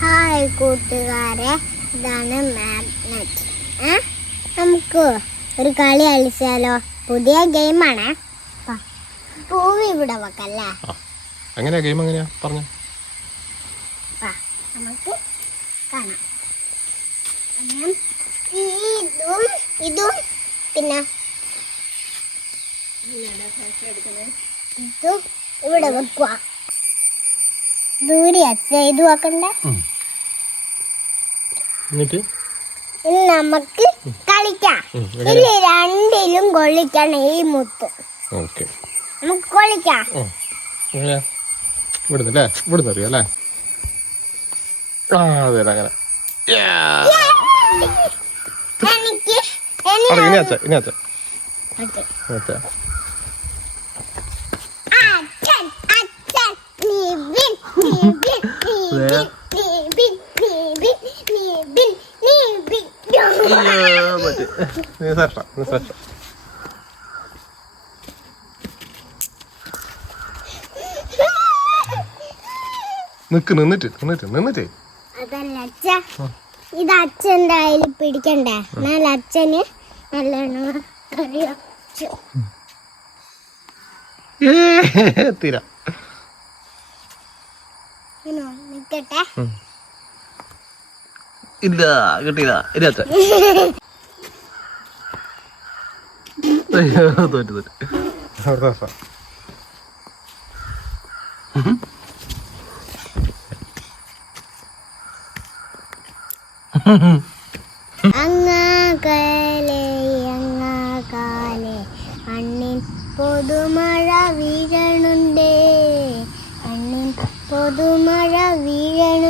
Hi കൂട്ടുകാരെ, ഇതാണ് magnet. നമുക്ക് ഒരു കളി കളിച്ചാലോ? പുതിയ ഗെയിമാണ്. പൂവ് ഇവിടെ വെക്കല്ലേ? എങ്ങനെയാ ഗെയിം? എങ്ങനെയാ പറഞ്ഞു? നമുക്ക് കാണാം. ഇതും പിന്നെ ഇതും ഇവിടെ വെക്കുക. ദൂരെ ഇത് വെക്കണ്ടേ? എന്നിട്ട് നമുക്ക് കളിക്കാം. ഇല്ല, രണ്ടിലും കൊള്ളിക്കണം ഈ മുത്ത്. നമുക്ക് കൊള്ളിക്കാം. ഇവിടുന്നല്ലേ? ഇവിടുന്ന് അറിയാം. അതെ, അങ്ങനെ. നിന്നിട്ട് അതല്ല അച്ഛ, ഇത് അച്ഛൻ്റെ കയ്യിൽ പിടിക്കണ്ടേ? എന്നാൽ അച്ഛന് നല്ലോണം തീരാ നിക്കട്ടെ. ഇല്ല, കിട്ടിയില്ല. ഇല്ലാത്ത തോറ്റു. അങ്ങാകലെ അണ്ണിൻ പൊതുമഴ വീഴണുണ്ടേ, അണ്ണിൻ പൊതുമഴ വീഴണ